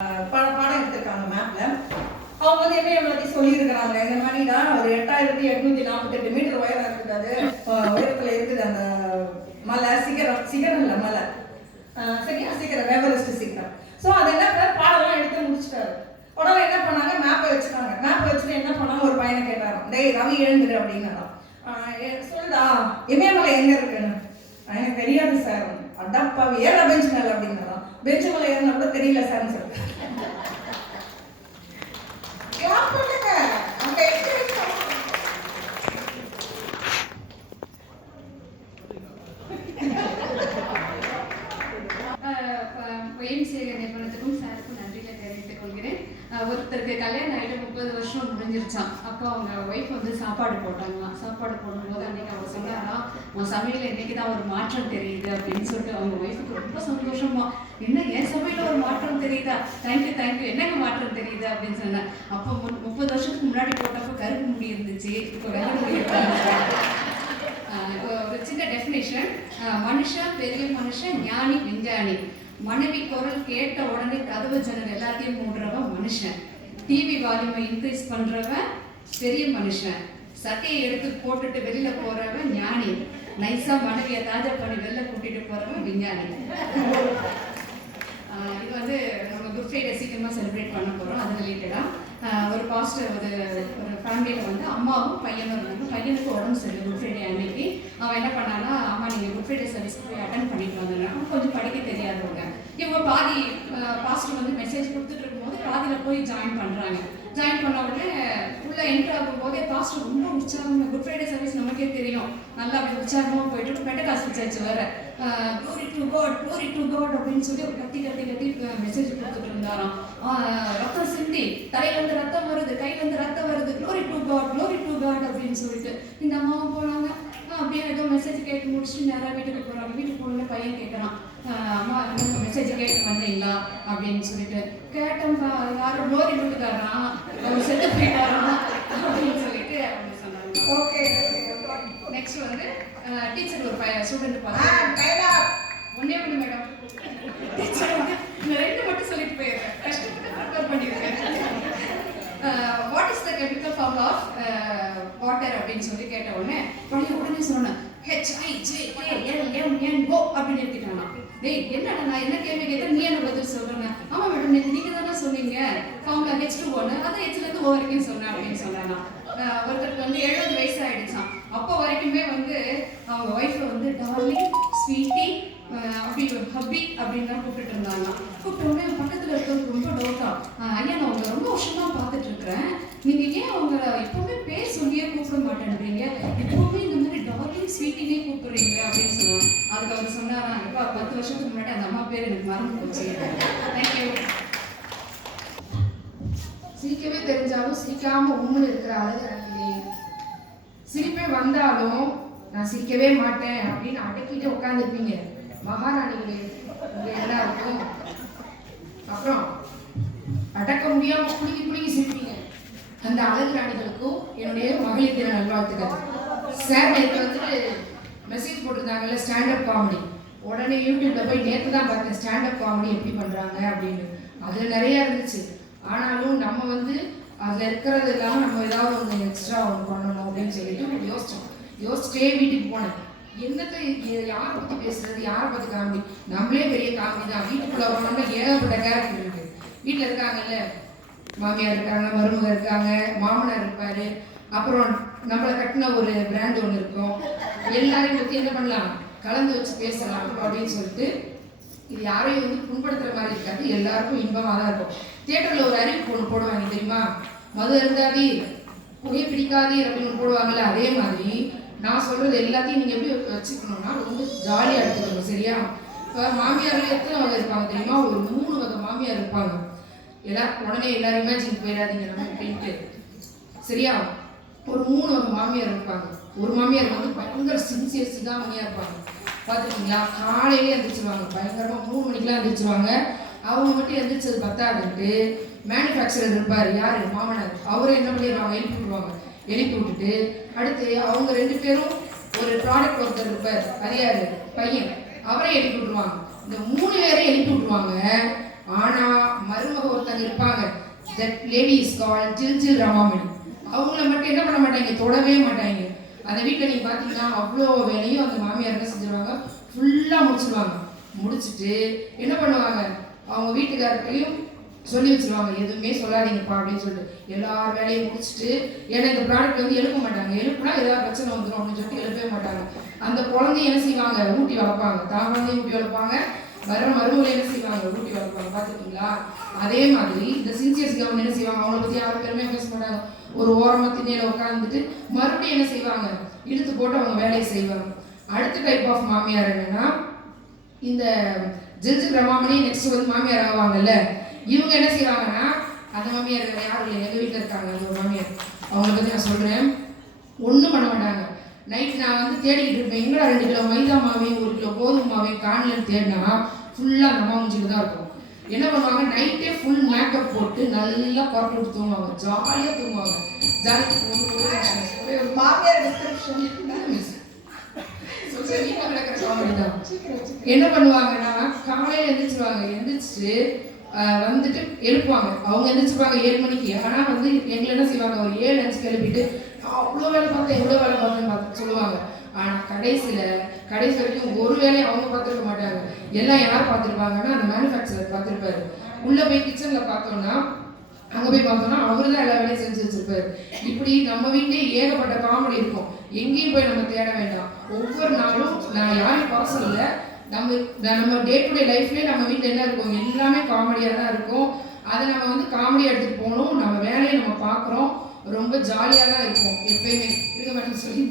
பாடம் எடுத்திருக்காங்க மேப்ல. அவங்க வந்து என்ன பற்றி சொல்லியிருக்கிறாங்க. இந்த மாதிரி தான் ஒரு 8848 மீட்டர் உயரம் இருக்குது. உயரத்தில் இருக்குது அந்த மலை. சிகரம் இல்லை மலை, சரியா, சிகரம், எவரெஸ்ட் சிகரம். ஸோ அதை என்ன பண்ண பாடம்லாம் எடுத்து முடிச்சுட்டாரு. உடனே என்ன பண்ணாங்க, மேப்பை வச்சுட்டாங்க. மேப்பை வச்சுட்டு என்ன பண்ணாங்க, ஒரு பையனை கேட்டாராம், டேய் ரவி எழுந்துரு அப்படின்னாராம். சொல்லுடா இமயமலை எங்க இருக்குன்னு. எனக்கு தெரியாது சார். அடப்பாவி ஏற பெஞ்சு மேலே அப்படின்னாராம். பெஞ்சு மலை ஏறினா கூட தெரியல சார்னு சொல்லிட்டு நிறுவனத்துக்கும் சாருக்கும் நன்றிகளை தெரிவித்துக் கொள்கிறேன். ஒருத்தருக்கு கல்யாணம் ஆகிட்டு 30 வருஷம் முடிஞ்சிருச்சான். அப்போ அவங்க ஒய்ஃப் வந்து சாப்பாடு போட்டாங்களாம். சாப்பாடு போடும்போது அன்னைக்கு அவங்க சொன்னாராம், உன் சமையல் இன்னைக்கு தான் ஒரு மாற்றம் தெரியுது அப்படின்னு சொல்லிட்டு அவங்க ஒய்ஃபுக்கு ரொம்ப சந்தோஷமா, என்ன என் சமையல ஒரு மாற்றம் தெரியுதா, தேங்க்யூ தேங்க்யூ, என்னங்க மாற்றம் தெரியுது அப்படின்னு சொன்னேன். அப்போ 30 வருஷத்துக்கு முன்னாடி போட்டப்போ கருப்பு முடி இருந்துச்சு, இப்போ வெள்ளை முடி இருக்காங்க. ஒரு சின்ன டெஃபினேஷன், மனுஷன் பெரிய மனுஷன், ஞானி விஞ்ஞானி. மனைவி குரல் கேட்ட உடனே கதவு ஜன்னல் எல்லாத்தையும் மூடுறவன் மனுஷன். டிவி வால்யூமை இன்க்ரீஸ் பண்றவன் பெரிய மனுஷன். சட்டையை எடுத்து போட்டுட்டு வெளியில போறவன் ஞானி. நைஸா மனைவியை தாஜா பண்ணி வெளில கூட்டிட்டு போறவன் விஞ்ஞானி. இது வந்து நம்ம குட் ஃப்ரைடே சீக்கிரமா செலிப்ரேட் பண்ண போறோம். அது ரிலேட்டடா ஒரு பாஸ்டர் ஒரு ஃபேமிலியில் வந்து அம்மாவும் பையனும் இருந்தாங்க. பையனுக்கு உடம்பு சரி குட் ஃப்ரைடே அன்னைக்கு. அவன் என்ன பண்ணானா, அம்மா நீங்கள் குட் ஃப்ரைடே சர்வீஸ் போய் அட்டன் பண்ணிட்டு வந்தாங்க. கொஞ்சம் படிக்க தெரியாதவங்க. இவங்க பாதி பாஸ்டர் வந்து மெசேஜ் கொடுத்துட்டு இருக்கும்போது பாதியில் போய் ஜாயின் பண்ணுறாங்க. ஜாயின் பண்ண உடனே உள்ள என்ட்ரு ஆகும் போதே பாஸ்டர் ரொம்ப உற்சாகம். குட் ஃப்ரைடே சர்வீஸ் நமக்கே தெரியும், நல்லா அப்படி உற்சாகமாக போயிட்டு பெண்டகாஸ்டல் சர்ச் வேற க்ளோரி டு காட் அப்படின்னு சொல்லி ஒரு கத்தி மெசேஜ் கொடுத்துட்டு இருந்தாராம். ரத்தம் சிந்தி தலையிலேருந்து ரத்தம் வருது, கையிலேருந்து ரத்தம் வருது, க்ளோரி டு காட் அப்படின்னு சொல்லிட்டு இந்த அம்மாவும் போனாங்க. அப்படியே ஏதோ மெசேஜ் கேட்டு முடிச்சுட்டு நேராக வீட்டுக்கு போகிறாங்க. வீட்டுக்கு போனோடனே பையன் கேட்குறான், அம்மா மெசேஜ் கேட்டு வந்தீங்களா அப்படின்னு சொல்லிட்டு. கேட்டேன்ப்பா, யாரும் க்ளோரி விட்டுக்காரான், அவங்க செத்து போயிட்டாரான் அப்படின்னு சொல்லிட்டு அவங்க சொன்னாங்க. ஓகே, நெக்ஸ்ட் வந்து டீச்சர் ஒரு ஸ்டூடெண்ட் பார்த்தா ஒன்னே ஒன்று மேடம், டீச்சர் வந்து இந்த 2 மட்டும் சொல்லிட்டு போயிருக்கேன், கஷ்டப்பட்டு ப்ரிப்பேர் பண்ணியிருக்கேன். What is the chemical formula of water அப்படின்னு சொல்லி கேட்ட உடனே உடனே சொன்னேன், HIJKLMNO அப்படின்னு எடுத்துட்டானா. டேய் என்னடா நான் என்ன கேள்வி கேட்டேன், நீ என்ன பதில் சொல்றேன். ஆமா மேடம், நீங்க தானே சொன்னீங்க ஃபார்முலா H2O, அதான் Hலேருந்து O வரைக்கும் சொன்னேன் அப்படின்னு சொன்னானா. ஒருத்தருக்கு வந்து 70 வயசு ஆயிடுச்சான். அப்போ வரைக்குமே வந்து அவங்க ஒய்ஃபை வந்து டார்லிங், ஸ்வீட்டி, அப்படி ஹப்பி அப்படின்னு தான் கூப்பிட்டு இருந்தாங்க. கூப்பிட்டோடனே பக்கத்தில் இருக்கிறது ரொம்ப டவுட்டா, ஐயா நான் உங்களை ரொம்ப வருஷமா பார்த்துட்டு இருக்கிறேன், நீங்க ஏன் அவங்க எப்பவுமே பேர் சொல்லியே கூப்பிட மாட்டேன்றீங்க, எப்பவுமே இந்த மாதிரி டார்லிங் ஸ்வீட்டினே கூப்பிடுறீங்க அப்படின்னு சொன்னாங்க. அதுக்கு அவர் சொன்னாரா, இப்போ 10 வருஷத்துக்கு முன்னாடி அந்த அம்மா பேர் எனக்கு மறந்து போச்சு. தேங்க்யூ. சிரிக்கவே தெரிஞ்சாலும் சிரிக்காம உண்மையில் இருக்கிற அழகாங்களே, சிரிப்பே வந்தாலும் நான் சிரிக்கவே மாட்டேன் அப்படின்னு அடக்கிட்டு உட்காந்துருப்பீங்க மகாராணிகளே உங்க எல்லாருக்கும். அப்புறம் அடக்க முடியாம குலுக்கி சிரிப்பீங்க அந்த அழகு ராணிகளுக்கும் என்னுடைய மகளிர் தின நல்வாழ்த்துக்கள். சார் நேற்று வந்துட்டு மெசேஜ் போட்டிருந்தாங்கல்ல ஸ்டாண்டப் காமெடி. உடனே யூடியூப்ல போய் நேற்று தான் பார்த்தேன் ஸ்டாண்டப் காமெடி எப்படி பண்றாங்க அப்படின்னு. அதுல நிறைய இருந்துச்சு. ஆனாலும் நம்ம வந்து அதில் இருக்கிறது இல்லாமல் நம்ம ஏதாவது ஒன்று எக்ஸ்ட்ரா ஒன்று பண்ணணும் அப்படின்னு சொல்லிட்டு யோசிச்சிட்டே வீட்டுக்கு போனேன். என்னத்தை யாரை பற்றி பேசுறது, யாரை பற்றி காமெடி, நம்மளே பெரிய காமெடி தான். வீட்டுக்குள்ளே போனோம்னா ஏகப்பட்ட கேரக்டர் இருக்கு. வீட்டில் இருக்காங்கல்ல, மாமியார் இருக்காங்க, மருமக இருக்காங்க, மாமனார் இருப்பாரு, அப்புறம் நம்மளை கட்டின ஒரு பிராண்ட் ஒன்று இருக்கும். எல்லாரையும் பற்றி என்ன பண்ணலாம், கலந்து வச்சு பேசலாம் அப்படின்னு சொல்லிட்டு. இது யாரையும் வந்து புண்படுத்துற மாதிரி இருக்காது, எல்லாருக்கும் இன்பமாக தான் இருக்கும். தியேட்டர்ல ஒரு அறிவிப்பு ஒன்று போடுவாங்க தெரியுமா, மது அருந்தாதீர், புகை பிடிக்காதீர் அப்படின்னு போடுவாங்கல்ல. அதே மாதிரி நான் சொல்றது எல்லாத்தையும் நீங்க எப்படி வச்சுக்கணும்னா ரொம்ப ஜாலியா எடுத்துக்கணும், சரியா? இப்போ மாமியார் எத்தனை வகை இருப்பாங்க தெரியுமா, ஒரு 3 வகை மாமியார் இருப்பாங்க. உடனே எல்லாரும் இமேஜின் போயிடாதீங்க நம்ம அப்படின்ட்டு, சரியா? ஒரு 3 வகை மாமியார் இருப்பாங்க. ஒரு மாமியார் வந்து பயங்கர சின்சியர் சிதாமணியா இருப்பாங்க, பார்த்துருக்கீங்களா? காலையிலே எழுந்திரிச்சிருவாங்க, பயங்கரமாக 3 மணிக்கெலாம் எழுந்திரிச்சிருவாங்க. அவங்க மட்டும் எழுந்திரிச்சது பத்தாதுன்ட்டு மேனுஃபேக்சரர் இருப்பார், யார் மாமனார், அவரை என்ன பண்ணிடுவாங்க, எழுப்பி விட்டுட்டு அடுத்து அவங்க 2 பேரும் ஒரு ப்ராடக்ட் ஒருத்தர் இருப்பார், அது யார், பையன், அவரை எழுப்பி விட்டுருவாங்க. இந்த 3 பேரை எழுப்பி விட்டுருவாங்க. ஆனா மருமக ஒருத்தங்க இருப்பாங்க, that lady is called Jiljil Ramamani. அவங்கள மட்டும் என்ன பண்ண மாட்டாங்க, தொடவே மாட்டாங்க. அந்த வீட்டில் நீங்கள் பார்த்தீங்கன்னா அவ்வளோ வேலையும் அந்த மாமியார் என்ன செஞ்சிருவாங்க, ஃபுல்லாக முடிச்சிருவாங்க. முடிச்சுட்டு என்ன பண்ணுவாங்க, அவங்க வீட்டுக்காரர்கிட்டையும் சொல்லி வச்சிருவாங்க, எதுவுமே சொல்லாதீங்கப்பா அப்படின்னு சொல்லிட்டு. எல்லார் வேலையும் முடிச்சுட்டு, ஏன்னா இந்த ப்ராடக்ட் வந்து எழுப்ப மாட்டாங்க, எழுப்புனா ஏதாவது பிரச்சனை வந்துடும் அப்படின்னு சொல்லிட்டு எழுப்பவே மாட்டாங்க. அந்த குழந்தைய என்ன செய்வாங்க, ஊட்டி வளர்ப்பாங்க. தான் குழந்தையும் ஊட்டி வளர்ப்பாங்க, வர மருமகளை என்ன செய்வாங்க, ஊட்டி வளர்ப்பாங்க. பார்த்துருக்கீங்களா? அதே மாதிரி இந்த சின்சியர்ஸ் கவர்மெண்ட் என்ன செய்வாங்க, அவங்கள பற்றி யாரும் பெருமையாக பேச மாட்டாங்க. ஒரு ஓரமாக திண்ணையில் உட்காந்துட்டு மறுபடியும் என்ன செய்வாங்க, இழுத்து போட்டு அவங்க வேலையை செய்வாங்க. அடுத்த டைப் ஆஃப் மாமியார் என்னன்னா, இந்த ஜில்ஜில் ரமாமணி நெக்ஸ்ட் வந்து மாமியார் ஆவாங்கல்ல, இவங்க என்ன செய்வாங்கன்னா, அந்த மாமியார் யாரும் இல்லை, எங்கள் வீட்டில் இருக்காங்க அந்த ஒரு மாமியார், அவங்கள பற்றி நான் சொல்கிறேன். ஒன்றும் பண்ண மாட்டாங்க. நைட் நான் வந்து தேடிக்கிட்டு இருப்பேன், எங்கடா 2 கிலோ மைதா மாவையும் 1 கிலோ கோதுமை மாவையும் காணலன்னு தேடினா ஃபுல்லாக அந்த அம்மா முடிச்சுட்டு தான் இருக்கும். என்ன பண்ணுவாங்க, நைட்டே ஃபுல் மேக்கப் போட்டு நல்லா புறட்டு விட்டு தூங்குவாங்க, ஜாலியாக தூங்குவாங்க. ஒரு மாமியார் டிஸ்கிரிப்ஷன் என்ன பண்ணுவாங்கன்னா, காலையில எந்திரிச்சிருவாங்க, எந்திரிச்சிட்டு வந்துட்டு எழுப்புவாங்க. அவங்க எந்திரிச்சிருவாங்க 7 மணிக்கு. ஆனா வந்து எங்களை என்ன செய்வாங்க, ஒரு 7:05 எழுப்பிட்டு அவ்வளோ வேலை பார்த்தேன், எவ்வளோ வேலை பார்த்தேன்னு பார்த்து சொல்லுவாங்க. ஆனா கடைசி வரைக்கும் ஒரு வேலையை அவங்க பார்த்துருக்க மாட்டாங்க. எல்லாம் யார் பார்த்துருப்பாங்கன்னா, அந்த மேனுஃபேக்சரர் பார்த்துருப்பாரு. உள்ள போய் கிச்சன்ல பார்த்தோம்னா, அங்க போய் பார்த்தோம்னா அவரு தான் எல்லா வேலையும் செஞ்சு வச்சிருப்பாரு. இப்படி நம்ம வீட்டிலே ஏகப்பட்ட காமெடி இருக்கும், எங்கேயும் போய் நம்ம தேட வேண்டாம். ஒவ்வொரு நாளும் நான் யாரையும் குறை சொல்லல, நம்ம டே டு டே லைஃப்லேயே நம்ம வீட்டில் என்ன இருக்கும், எல்லாமே காமெடியாக தான் இருக்கும். அதை நம்ம வந்து காமெடியாக எடுத்துகிட்டு போகணும். நம்ம வேலையை நம்ம பார்க்குறோம், ரொம்ப ஜாலியாக தான் இருக்கும் எப்பயுமே. இருக்க மேடம் சொல்லி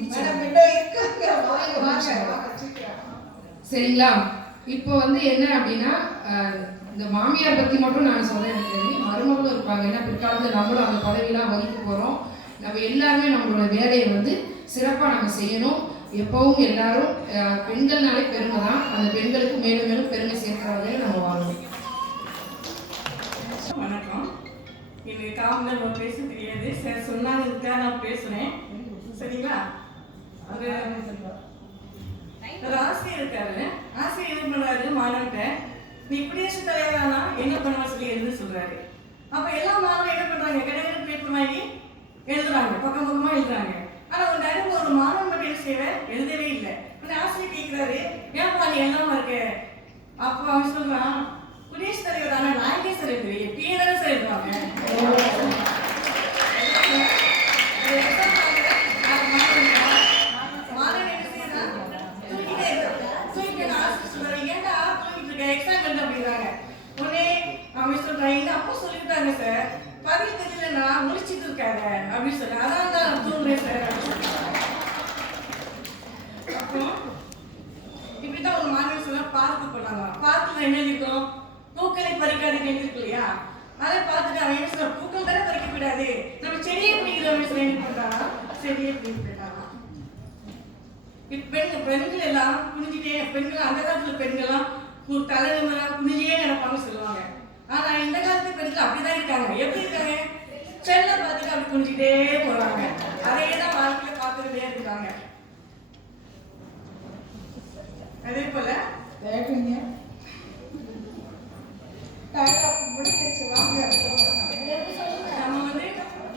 சரிங்களா? இப்போ வந்து என்ன அப்படின்னா, இந்த மாமியார் பற்றி மட்டும் நான் சொல்கிறேன், மருமகளும் இருப்பாங்க. ஏன்னா பிற்காலத்தில் நம்மளும் அந்த பதவியெல்லாம் வகிக்க போகிறோம். நம்ம எல்லாருமே நம்மளோட வேலையை வந்து சிறப்பாக நம்ம செய்யணும். எப்பவும் எல்லாரும் பெண்கள்னாலே பெருமை தான், அந்த பெண்களுக்கு மேலும் மேலும் பெருமை சேர்க்கிற வகையில் நம்ம வாழணும். வணக்கம். எனக்கு காமனர் பேச தெரியாது சார், சொன்னாங்க நான் பேசுறேன். சரிங்களா? ஒரு ஆசிரியர் இருக்காரு. ஆசிரியர் என்ன பண்றாரு, மாணவர்கிட்ட நீ குடியரசு தலைவரானா என்ன பண்ணுவா சொல்லி எழுத சொல்றாரு. அப்ப எல்லா மாணவரும் என்ன பண்றாங்க, கடற்கரை பேப்பர் வாங்கி எழுதுறாங்க, பக்கம் பக்கமா எழுதுறாங்க. ஆனா ஒரு நேரம் ஒரு மாணவன் மட்டும் என்ன செய்வ, எழுதவே இல்லை. அந்த ஆசிரியர் கேட்கிறாரு, ஏன்ப்பா நீ எல்லாமா இருக்க? அப்போ அவன் சொல்றான், குடியரசுத் தலைவர் ஆனா நாயகே சார் எழுதுவே, எப்பயே தானே சார் எழுதுவாங்க. மாணவன் என்ன செய்யறான், தூங்கிட்டே இருக்கான். தூங்கிட்டு ஆசிரியர் சொல்றாரு, ஏன்டா தூங்கிட்டு இருக்க, எக்ஸாம் எழுத அப்படிங்கிறாங்க. உடனே அவன் சொல்றான், எங்க அப்பா சொல்லிட்டாங்க சார், பதில் தெரியலன்னா முடிச்சிட்டு இருக்காங்க அப்படின்னு சொல்றேன். அதான் தான் தூங்குறேன் சார். அப்புறம் இப்படிதான் ஒரு மாணவி சொல்ல பார்க்க போனாங்க. பார்க்கல என்ன இருக்கும், பூக்களை பறிக்காதுன்னு எழுதிருக்கு இல்லையா? அதை பார்த்துட்டு அவன் என்ன சொல்ற, பூக்கள் தானே பறிக்க விடாது, நம்ம செடியை பிடிக்கிறோம் அப்படின்னு சொல்லி என்ன பண்றாங்க, செடியை பிடிக்க போயிட்டாங்க. பெண்கள் எல்லாம் குனிஞ்சிட்டே, பெண்கள் அந்த காலத்துல பெண்கள்லாம் தலைவர்களாம் குனிஞ்சே நடப்பாங்க சொல்லுவாங்க. ஆனா இந்த காலத்து பெண்கள் அப்படிதான் இருக்காங்க. எப்படி இருக்காங்க, செல்ல பார்த்துட்டு அப்படி குனிஞ்சிட்டே போறாங்க. அதே தான் வாழ்க்கையில பார்த்துக்கிட்டே இருக்காங்க. அதே போல நம்ம வந்து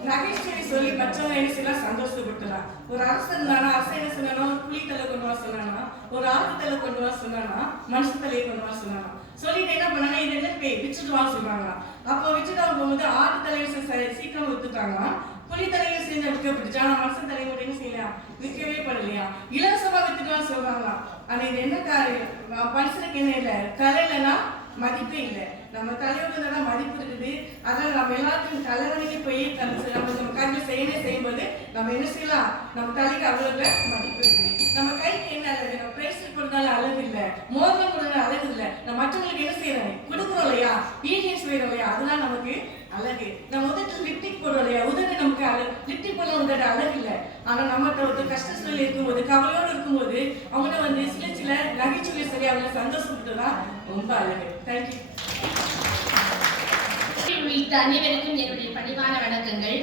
நகைச்சுவை சொல்லி மற்றவங்க என்ன செய்யலாம், சந்தோஷப்பட்டுலாம். ஒரு அரசன் தானா, அரசன் என்ன சொன்னா, ஒரு புலி தலை கொண்டு வர சொன்னானா, ஒரு ஆட்டு தலை கொண்டு வர சொன்னானா, மனுஷ தலையை கொண்டு வர சொன்னானா, சொல்லிட்டு என்ன பண்ணாங்க, இது என்ன விச்சுட்டு வா சொல்றாங்க. அப்போ விச்சுட்டு அவங்க போகும்போது ஆட்டு தலையை சீக்கிரம் வித்துட்டாங்க, புலி தலையை சேர்ந்து விற்கப்பட்டுச்சு. ஆனா மனுஷ தலையை மட்டும் என்ன செய்யலாம், விற்கவே படலையா, இலவசமா வித்துட்டு சொல்றாங்களா. ஆனா இது என்ன மனுஷனுக்கு என்ன இல்லை, கலை இல்லைன்னா மதிப்பே இல்லை. நம்ம தலைவர்கள் தான் மதிப்பு இருக்குது. அதனால நம்ம எல்லாத்தையும் தலைவனுக்கு போய் நம்ம கல்வி செய்யும்போது நம்ம என்ன செய்யலாம், நம்ம தலைக்கு அவ்வளவு மதிப்பு இருக்குது. நம்ம கைக்கு என்ன அழகு, நம்ம பிரேஸ்லெட் போடுறதால அழகு இல்லை, மோதிரம் போடுறதால அழகு இல்லை. நம்ம மற்றவங்களுக்கு என்ன செய்யறோம், கொடுக்குறோம் இல்லையா, ஈகியம் செய்யறோம் இல்லையா, அதெல்லாம் நமக்கு அழகு. நம்ம உதட்டு லிப்டிக் போடுறோம் இல்லையா, உதட்டு நமக்கு அழகு. லிப்டிக் போட உதட்டு அழகு இல்லை. ஆனா நம்மகிட்ட ஒரு கஷ்ட சூழல் இருக்கும்போது, கவலையோடு இருக்கும்போது அவங்கள்ட்ட வந்து சில நகைச்சுவை சொல்லி அவங்களை சந்தோஷப்பட்டுதான் ரொம்ப அழகு. தேங்க்யூ. அனைவருக்கும் என்னுடைய பணிவான வணக்கங்கள்.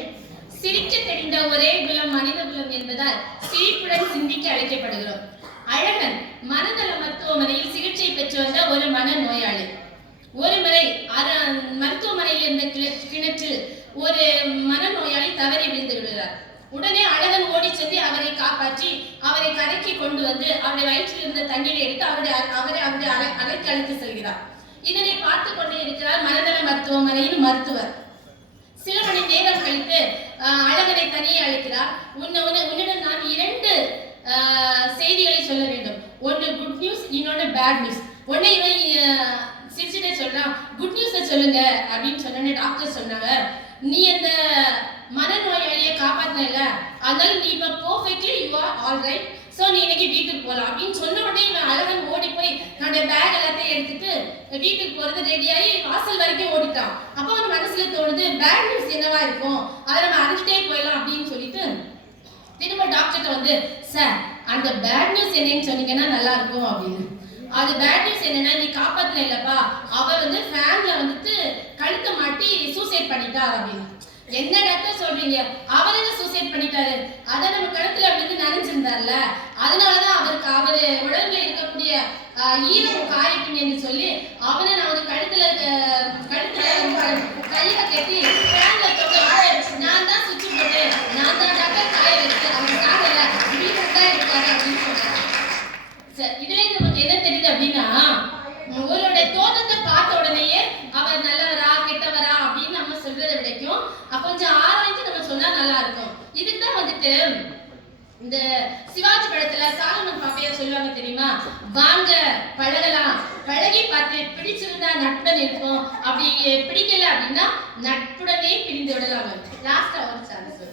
சிரிக்க தெரிந்த ஒரே குலம் மனித குலம் என்பதால் சிரிப்புடன் சிந்திக்க அழைக்கப்படுகிறோம். அழகன் மனநல மருத்துவமனையில் சிகிச்சை பெற்று வந்த ஒரு மன நோயாளி. ஒருமுறை மருத்துவமனையில் இருந்த கிணற்றில் ஒரு மனநோயாளி தவறி விழுந்து விடுகிறார். உடனே அழகன் ஓடி சென்று அவரை காப்பாற்றி அவரை கரைக்கு கொண்டு வந்து அவருடைய வயிற்றில் இருந்த தண்ணீரை எடுத்து அவரை அறைக்கு அழைத்து செல்கிறார். இதனை பார்த்து கொண்டே இருக்கிறார் மனநல மருத்துவமனையின் மருத்துவர். சில மணி நேரம் கழித்து அழகனை தனியே அழைக்கிறார். உன்னிடம் நான் 2 செய்திகளை சொல்ல வேண்டும். ஒன்று குட் நியூஸ், இன்னொன்று பேட் நியூஸ். ஒன்னு இவன் சிரிச்சுட்டே சொல்றான், குட் நியூஸை சொல்லுங்க அப்படின்னு சொன்னோன்னே டாக்டர் சொன்னாங்க, நீ அந்த மனநோயாளியை காப்பாத்தினல, அதனால நீ இப்ப perfectly you are all right, so நீ இன்னைக்கு வீட்டுக்கு போகலாம் அப்படின்னு சொன்ன உடனே இவன் அழகன் ஓடி போய் தன்னுடைய பேக் எல்லாத்தையும் எடுத்துட்டு வீட்டுக்கு போறது ரெடியாகி வாசல் வரைக்கும் ஓடிட்டான். அப்போ அவன் மனசுல தோணுது, பேட் நியூஸ் என்னவா இருக்கும், அதை நம்ம அடிச்சுட்டே போயிடலாம் அப்படின்னு சொல்லிட்டு திரும்ப டாக்டர்கிட்ட வந்து, சார் அந்த பேட் நியூஸ் என்னன்னு சொன்னீங்கன்னா நல்லா இருக்கும் அப்படின்னு. அது பேட் நியூஸ் என்னன்னா, நீ காப்பாத்தல இல்லப்பா, அவ ஃபேன்ல கழுத்தை மாட்டி சூசைட் பண்ணிட்டா அப்படின்னு. என்ன டாக்டர் சொல்றீங்க, அவரே சூசைட் பண்ணிட்டாரு, அத நம்ம கழுத்துல நினைச்சிருந்தார்ல, அதனாலதான் அவரு உடம்புல இருக்கக்கூடிய ஈரம் காயட்டும் என்று சொல்லி அவனை நான் கழுத்துல கையில கட்டி ஃபேன்ல தொங்க நான் தான் சுவிட்ச் போட்டேன், நான் தான் டாக்டர் காய வச்சு அவன் காணல வீட்டுக்கு தான் இருக்காரு அப்படின்னு சொன்னாங்க. இதுல நமக்கு என்ன தெரியுது அப்படின்னா, ஒருவருடைய தோற்றத்தை பார்த்த உடனேயே அவர் நல்லவரா கெட்டவரா அப்படின்னு நம்ம சொல்றதை விடைக்கும் கொஞ்சம் ஆராய்ச்சி நம்ம சொன்னா நல்லா இருக்கும். இதுக்குதான் இந்த சிவாஜி படத்துல சாலமன் பாப்பையா சொல்லுவாங்க தெரியுமா, வாங்க பழகலாம், பழகி பார்த்து பிடிச்சிருந்தா நட்புடன் இருக்கும், அப்படி பிடிக்கல அப்படின்னா நட்புடனே பிரிந்து விடலாம். லாஸ்டா ஒரு சான்ஸ்.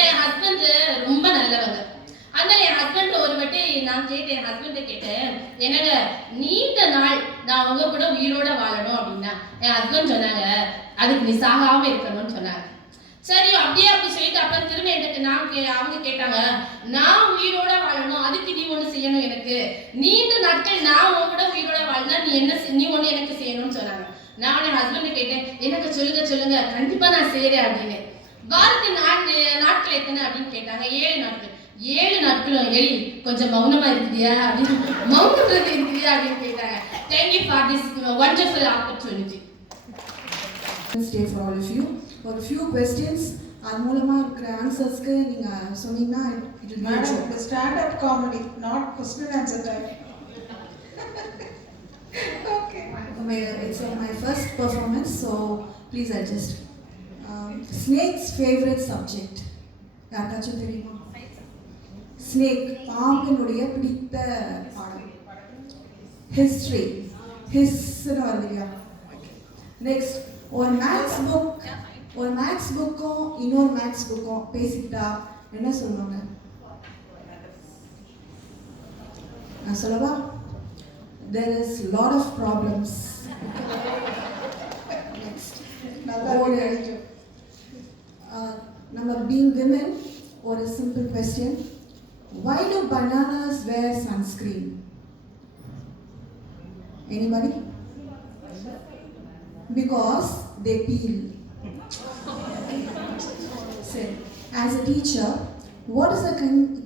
என் ஹஸ்பண்ட் ரொம்ப நல்லவங்க. அதனால என் ஹஸ்பண்ட் ஒரு வாட்டி நான் கேட்டேன், என் ஹஸ்பண்ட் கேட்டேன், என்னங்க நீண்ட நாள் நான் உங்க கூட உயிரோட வாழணும் அப்படின்னா என் ஹஸ்பண்ட் சொன்னாங்க, அதுக்கு நீ சாகாம இருக்கணும்னு சொன்னாங்க. சரி அப்படியே அப்படி சொல்லிட்டு அப்புறம் திரும்ப எனக்கு அவங்க கேட்டாங்க, நான் உயிரோட வாழணும், அதுக்கு நீ ஒண்ணு செய்யணும், எனக்கு நீண்ட நாட்கள் நான் உங்க கூட உயிரோட வாழனா நீ ஒண்ணு எனக்கு செய்யணும்னு சொன்னாங்க. நான் என் ஹஸ்பண்ட் கேட்டேன், எனக்கு சொல்லுங்க கண்டிப்பா நான் செய்யறேன் அப்படின்னு. வாரத்தின் நாட்கள் எத்தனை அப்படின்னு கேட்டாங்க. 7 நாட்கள். 7 நாட்களும் எலி கொஞ்சம் மௌனமா இருக்குதியா அப்படின்னு மௌனத்துல இருக்குதியா அப்படின்னு கேட்டாங்க. Thank you for this wonderful opportunity. Stay for all of you. ஒரு few questions அது மூலமா இருக்கிற ஆன்சர்ஸ்க்கு நீங்க சொன்னீங்கன்னா it will be Madam, the stand-up comedy, not question and answer time. Okay. It's my first performance, so please adjust. Snake's favorite subject. யாருக்காச்சும் தெரியுமா? Snake பாம்பினுடைய பிடித்த பாடம். ஹிஸ்டரி. ஹிஸ்ன்னு வருது இல்லையா? நெக்ஸ்ட், ஒரு மேக்ஸ் புக்கும் இன்னொரு மேக்ஸ் புக்கும் பேசிக்கிட்டா என்ன சொல்லுவாங்க? நான் சொல்லவா? There is lot of problems. Next, நம்ம being women, or a simple question, why do bananas wear sunscreen? Anybody? Because they peel. So, as a teacher, what is the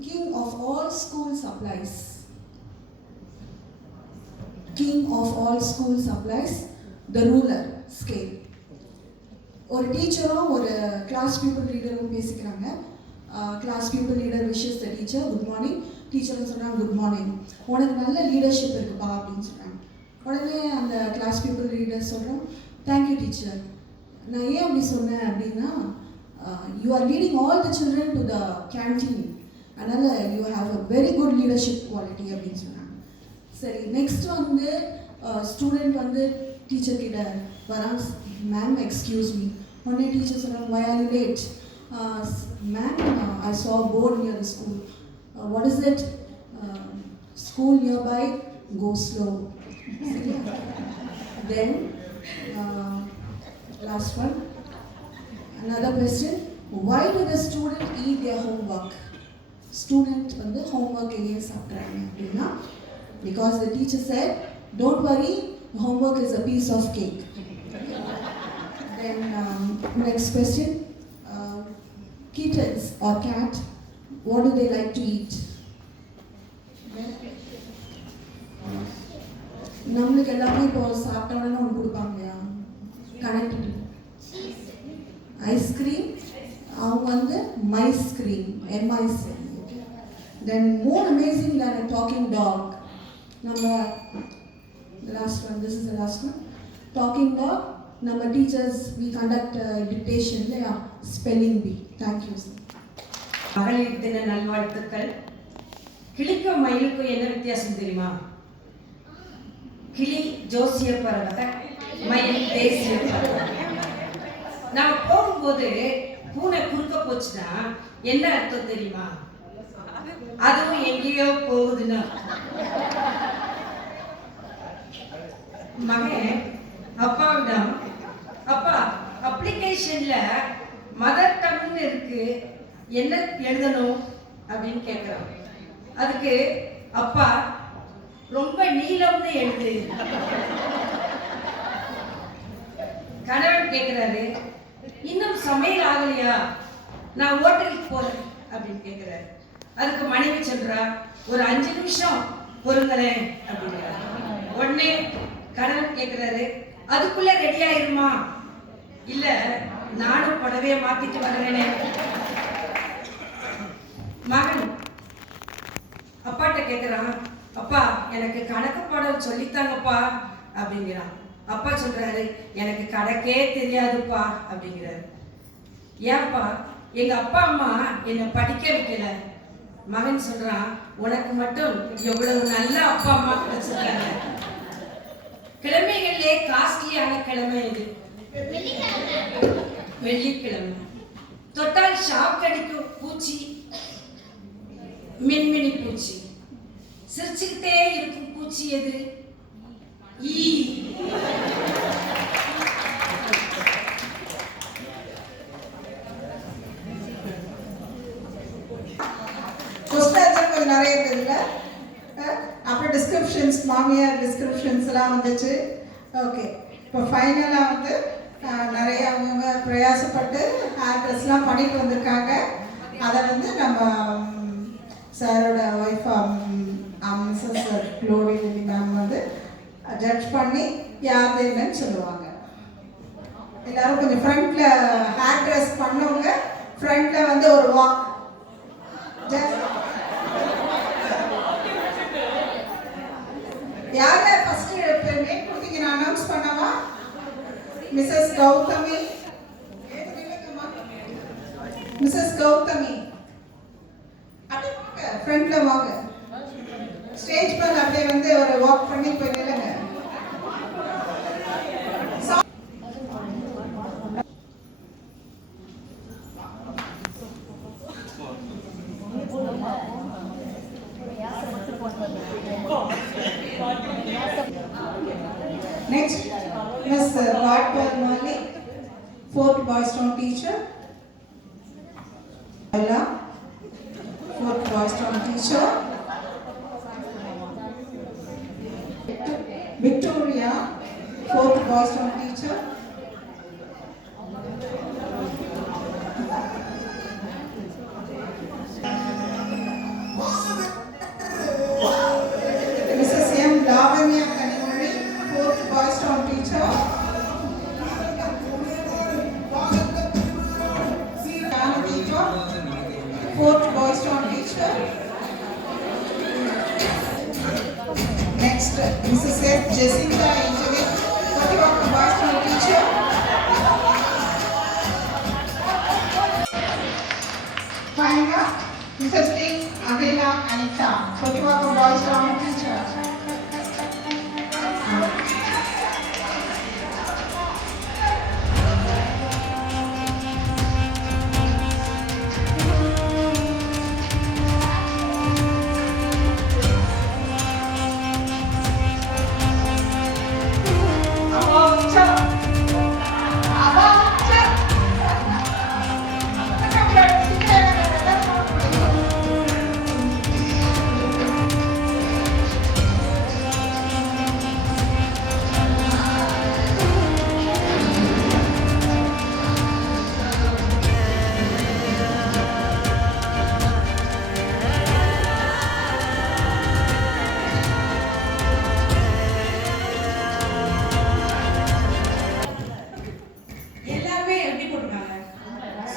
king of all school supplies? King of all school supplies, the ruler, scale. ஒரு டீச்சரும் ஒரு class people லீடரும் பேசிக்கிறாங்க. Class people leader wishes the teacher, good morning. டீச்சர்னு சொல்கிறாங்க, good morning, உனக்கு நல்ல leadership இருக்குப்பா அப்படின்னு சொல்கிறாங்க. உடனே அந்த கிளாஸ் பீப்புள் லீடர் சொல்கிறோம், தேங்க்யூ டீச்சர். நான் ஏன் அப்படி சொன்னேன் அப்படின்னா, you are leading all the children to the canteen, அதனால் you have a very good leadership quality அப்படின்னு சொன்னாங்க. சரி, நெக்ஸ்ட் ஸ்டூடெண்ட் டீச்சர் கிட்ட வராங்க, மேம் எக்ஸ்கியூஸ் மீ. உடனே டீச்சர் சொல்கிறாங்க, why are you late? Ma'am, I saw a board near the school. What is it? School nearby, go slow. Then, last one, another question, why do the student eat their homework? Student homework again சாப்பிட்றாங்க அப்படின்னா, because the teacher said, don't worry, homework is a piece of cake. Then next question, kittens or cat, what do they like to eat? நம்மளுக்கு எல்லாமே இப்போ சாப்பிட்ட உடனே ஒன்று கொடுப்பாங்க இல்லையா, கனெக்டிவிட்டி. ஐஸ்கிரீம், அவங்க வந்து my scream, MIC. Then more amazing than a talking dog. நம்ம last one, this is the last one. Talking dog, நம்ம டீச்சர்ஸ் வி கண்டக்ட் டிக்டேஷன் இல்லையா, ஸ்பெல்லிங் பி. Thank you sir. மகளிர் தின நல்வாழ்த்துக்கள். கிளிக்கும் மயிலுக்கும் என்ன வித்தியாசம் தெரியுமா? கிளி ஜோசிய பறவை, மயில் தேசிய பறவை. நாம போகும்போது பூனை குறுக்க போச்சுன்னா என்ன அர்த்தம் தெரியுமா? அதுவும் எங்கேயோ போகுதுன்னா. மகன் அப்பாவிடம், அப்பா அப்ளிகேஷன்ல மதர் டங்னு இருக்கு, என்ன எழுதணும் அப்படின்னு கேட்குறான். அதுக்கு அப்பா ரொம்ப நீளம்னு எழுது. கணவன் கேட்குறாரு, இன்னும் சமையல் ஆகலையா, நான் ஹோட்டலுக்கு போறேன் அப்படின்னு கேட்குறாரு. அதுக்கு மனைவி சொல்றா, ஒரு 5 நிமிஷம் பொறுங்களேன் அப்படிங்கிறார். உடனே கணவன் கேட்குறாரு, அதுக்குள்ள ரெடி ஆயிருமா? இல்ல நானும் புடவைய மாத்திட்டு வர்றேனே. மகன் அப்பாட்ட கேட்குறான், அப்பா எனக்கு கணக்கு பாடம் சொல்லித்தாங்கப்பா அப்படிங்கிறான். அப்பா சொல்றாரு, எனக்கு கணக்கே தெரியாதுப்பா அப்படிங்கிறாரு. ஏன்பா? எங்க அப்பா அம்மா என்னை படிக்க வைக்கல. மகன் சொல்றான், உனக்கு மட்டும் எவ்வளவு நல்ல அப்பா அம்மா கிடைச்சிருக்காங்க. கிழமைகளிலே காஸ்ட்லியான கிழமை இது வெள்ளிக்கிழமை. தொட்டால் ஷாக் அடிக்கும் பூச்சி மின்மினி பூச்சி. சிரிச்சுக்கிட்டே இருக்கும் பூச்சி எது? ஈ. கொஸ்டின் கொஞ்சம் நிறைய இருக்குதுல்ல. அப்புறம் டிஸ்கிரிப்ஷன்ஸ், மாமியார் டிஸ்கிரிப்ஷன்ஸ் எல்லாம் வந்துச்சு. ஓகே, இப்போ ஃபைனலாக வந்து நிறைய அவங்க பிரயாசப்பட்டு ஹேர் ட்ரெஸ்லாம் பண்ணிட்டு வந்திருக்காங்க. அதை வந்து நம்ம சாரோட wife Mrs Glory Lily ma'am வந்து ஜட்ஜ் பண்ணி யார் என்னன்னு சொல்லுவாங்க. எல்லாரும் கொஞ்சம் ஃப்ரண்ட்ல ஹேர் ட்ரெஸ் பண்ணவங்க ஃப்ரண்ட்ல வந்து ஒரு வாக். யார் யார் ஃபர்ஸ்ட் நேம் கொடுத்தீங்க நான் அனௌன்ஸ் பண்ணவா? மிஸ்ஸஸ் கௌதமி. மிஸ்ஸஸ் கௌதமி அப்படியே வாங்க, ஃப்ரண்ட்ல வாங்க. ஸ்டேஜ் மேல அப்படியே வந்து ஒரு வாக் பண்ணி போய் நில்லுங்க. Next, Miss Vatpal Malik, 4th Boys Town teacher. Ella, 4th Boys Town teacher. Victoria, 4th Boys Town teacher. Mrs. M. Lavanya Kanimuri, 4th Boys Town teacher. Janadeepa, 4th Boys Town teacher. Next, Mrs. S. Jessica Angelic, 41st Boys Town teacher. Finally, Mrs. T. Adela Anita, 41st Boys Town teacher.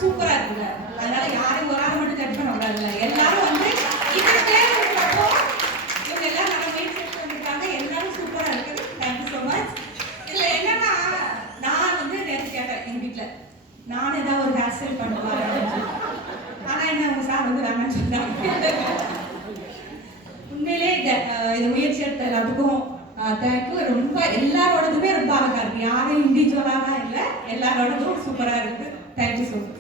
சூப்பரா இருக்குல்ல. அதனால யாரும் ஒரு ஆள் மட்டும் judge பண்ண கூடாதுல்ல. எல்லாரும் வந்து இத்தனை பேர் இருக்கிறப்போ இவங்க எல்லாம் நல்லா முயற்சி எடுத்து வந்திருக்காங்க. எல்லாரும் சூப்பரா இருக்குது. Thank you so much. இதுல என்னன்னா, நான் வந்து நேற்று கேட்டேன் எங்க வீட்டுல, நான் ஏதாவது ஒரு ஹேர் ஸ்டைல் பண்ணுவேன். ஆனா என்ன உங்க சார் வந்து வேணாம்னு சொன்னாங்க. உண்மையிலே இந்த முயற்சி எடுத்த எல்லாத்துக்கும் தேங்க்யூ. ரொம்ப எல்லாரோடதுமே ரொம்ப அழகா இருக்கு. யாரும் இண்டிவிஜுவலாக தான் இல்லை, எல்லாரோடதும் சூப்பரா இருக்கு. Thank you so much.